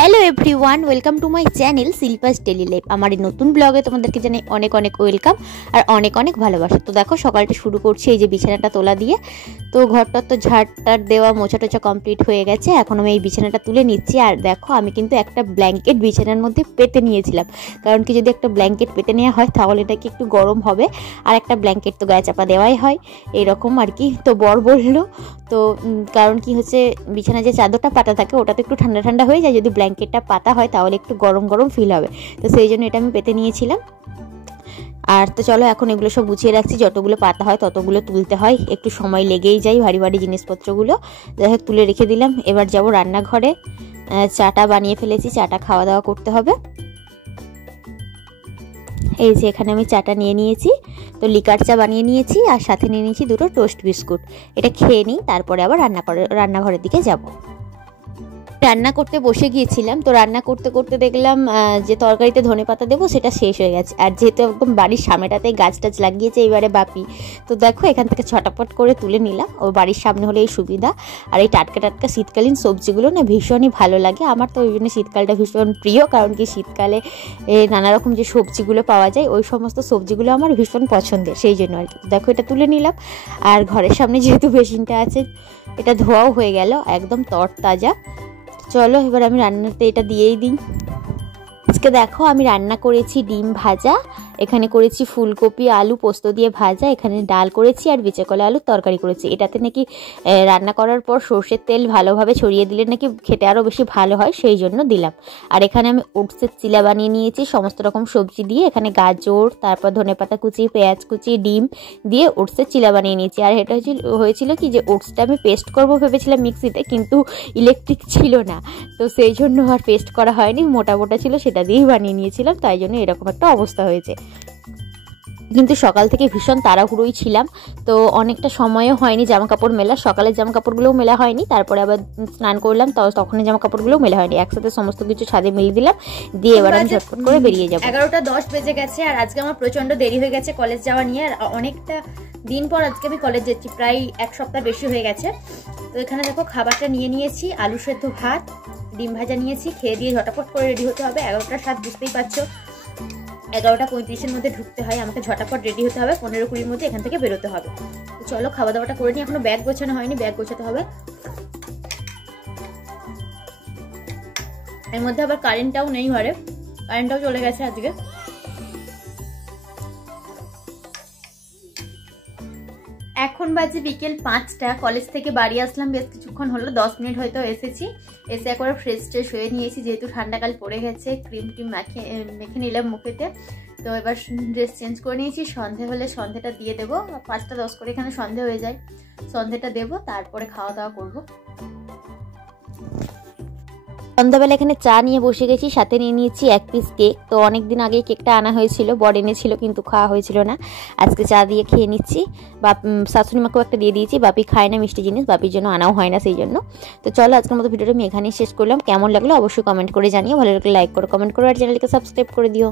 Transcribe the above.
Hello everyone, welcome to my channel Shilpa's daily life. আমার এই নতুন ব্লগে তোমাদেরকে জানাই অনেক অনেক ওয়েলকাম আর অনেক অনেক ভালোবাসা। তো দেখো সকালটা শুরু করছি এই যে বিছানাটা তোলা দিয়ে। তো ঘরটার তো ঝাড়টার দেওয়া মোছা টোছা কমপ্লিট হয়ে গেছে। এখন আমি এই বিছানাটা তুলে নিচ্ছি। আর দেখো আমি কিন্তু একটা ব্ল্যাঙ্কেট বিছানার মধ্যে পেতে নিয়েছিলাম, কারণ কি যদি একটা ব্ল্যাঙ্কেট পেতে নেওয়া হয় তাহলে এটা কি একটু গরম হবে, আর একটা ব্ল্যাঙ্কেট তো গায়ে চাপা দেওয়াই হয় এরকম আর কি। তো বর বললো তো কারণ কি হচ্ছে বিছানা যে চাদরটা পাতা থাকে ওটা তো একটু ঠান্ডা ঠান্ডা হয়ে যায়, যদি ব্ল্যাঙ্কেটটা পাতা হয় তাহলে একটু গরম গরম ফিল হবে। তো সেই জন্য এটা আমি পেতে নিয়েছিলাম। আর তো চলো এখন এগুলো সব গুছিয়ে রাখছি, যতগুলো পাতা হয় ততগুলো তুলতে হয়, একটু সময় লেগেই যায় ভারী ভারী জিনিসপত্রগুলো। যাই হোক তুলে রেখে দিলাম। এবার যাব রান্নাঘরে, চাটা বানিয়ে ফেলেছি, চাটা খাওয়া দাওয়া করতে হবে। এই যে এখানে আমি চাটা নিয়ে নিয়েছি, তো লিকার চা বানিয়ে নিয়েছি আর সাথে নিয়ে নিয়েছি দুটো টোস্ট বিস্কুট। এটা খেয়ে নিই, তারপরে আবার রান্নাঘরের দিকে যাব। রান্না করতে বসে গিয়েছিলাম, তো রান্না করতে করতে দেখলাম যে তরকারিতে ধনেপাতা দেবো সেটা শেষ হয়ে গেছে। আর যেহেতু একদম বাড়ির সামনেটাতেই গাছ টাছ লাগিয়েছে এবারে বাপি, তো দেখো এখান থেকে ছটাপট করে তুলে নিলাম। ও বাড়ির সামনে হলে এই সুবিধা। আর এই টাটকা টাটকা শীতকালীন সবজিগুলো না ভীষণই ভালো লাগে আমার, তো ওই জন্য শীতকালটা ভীষণ প্রিয়। কারণ কি শীতকালে নানা রকম যে সবজিগুলো পাওয়া যায় ওই সমস্ত সবজিগুলো আমার ভীষণ পছন্দের, সেই জন্য আর কি। দেখো এটা তুলে নিলাম। আর ঘরের সামনে যেহেতু বেসিনটা আছে এটা ধোয়াও হয়ে গেল, একদম তরতাজা। চলো এবার আমি রান্নাতে এটা দিয়েই দিই। আজকে দেখো আমি রান্না করেছি ডিম ভাজা, এখানে করেছি ফুলকপি আলু পোস্ত দিয়ে ভাজা, এখানে ডাল করেছি আর বিচে কলা আলুর তরকারি করেছি। এটাতে নাকি রান্না করার পর সর্ষের তেল ভালোভাবে ছড়িয়ে দিলে নাকি খেতে আরও বেশি ভালো হয়, সেই জন্য দিলাম। আর এখানে আমি ওটসের চিলা বানিয়ে নিয়েছি সমস্ত রকম সবজি দিয়ে, এখানে গাজর, তারপর ধনেপাতা কুচি, পেঁয়াজ কুচি, ডিম দিয়ে ওটসের চিলা বানিয়ে নিয়েছি। আর এটা হয়েছিল কি যে ওটসটা আমি পেস্ট করবো ভেবেছিলাম মিক্সিতে, কিন্তু ইলেকট্রিক ছিল না, তো সেই জন্য আর পেস্ট করা হয়নি, মোটা মোটা ছিল সেটা দিয়েই বানিয়ে নিয়েছিলাম, তাই জন্য এরকম একটা অবস্থা হয়েছে। কিন্তু সকাল থেকে ভীষণ তাড়াহুড়োই ছিলাম, তো অনেকটা সময়ও হয়নি জামা কাপড় মেলা, সকালের জামা কাপড়গুলোও মেলা হয়নি, তারপরে আবার স্নান করলাম, তখন জামা কাপড়গুলোও মেলা হয়নি, একসাথে সমস্ত কিছু ছাদে মেলে দিলাম, দিয়ে এবার আমি ঝটপট করে বেরিয়ে যাবো। 11:10 বেজে গেছে আর আজকে আমার প্রচন্ড দেরি হয়ে গেছে কলেজ যাওয়া নিয়ে। আর অনেকটা দিন পর আজকে আমি কলেজ যাচ্ছি, প্রায় এক সপ্তাহ বেশি হয়ে গেছে। তো এখানে দেখো খাবারটা নিয়ে নিয়েছি, আলু সেদ্ধ ভাত, ডিম ভাজা নিয়েছি, খেয়ে দিয়ে ঝটাপট করে রেডি হতে হবে। 11টার সাত বুঝতেই পারছো, 11:35-এর মধ্যে ঢুকতে হয়, আমাকে ঝটাপট রেডি হতে হবে, 15-20-এর মধ্যে এখান থেকে বেরোতে হবে। তো চলো খাওয়া দাওয়াটা করে নিই, এখনো ব্যাগ গোছানো হয়নি, ব্যাগ গোছাতে হবে। এর মধ্যে আবার কারেন্টটাও নেই ঘরে, কারেন্টটাও চলে গেছে আজকে। এখন বাজে বিকেল 5টা, কলেজ থেকে বাড়ি আসলাম বেশ কিছুক্ষণ হলো, 10 মিনিট হয়তো এসেছি। এসে একবার ফ্রেশ ট্রেশ হয়ে নিয়েছি, যেহেতু ঠান্ডাকাল পড়ে গেছে, ক্রিম টিম মেখে নিলাম মুখেতে। তো এবার ড্রেস চেঞ্জ করে নিয়েছি, সন্ধে হলে সন্ধেটা দিয়ে দেবো, 5টা 10 করে এখানে সন্ধে হয়ে যায়, সন্ধেটা দেবো, তারপরে খাওয়া দাওয়া করবো। সন্ধ্যাবেলা এখানে চা নিয়ে বসে গেছি, সাথে নিয়ে নিয়েছি 1 পিস কেক। তো অনেকদিন আগেই কেকটা আনা হয়েছিল, বড় এনেছিল কিন্তু খাওয়া হয়েছিল না, আজকে চা দিয়ে খেয়ে নিচ্ছি। শাশুড়ি মাকেও একটা দিয়ে দিয়েছি, বাপি খায় না মিষ্টি জিনিস, বাপির জন্য আনাও হয় না সেই জন্য। তো চলো আজকের মতো ভিডিওটা আমি এখানেই শেষ করলাম। কেমন লাগলো অবশ্যই কমেন্ট করে জানিও, ভালো লাগলে লাইক করো, কমেন্ট করো আর চ্যানেলকে সাবস্ক্রাইব করে দিও।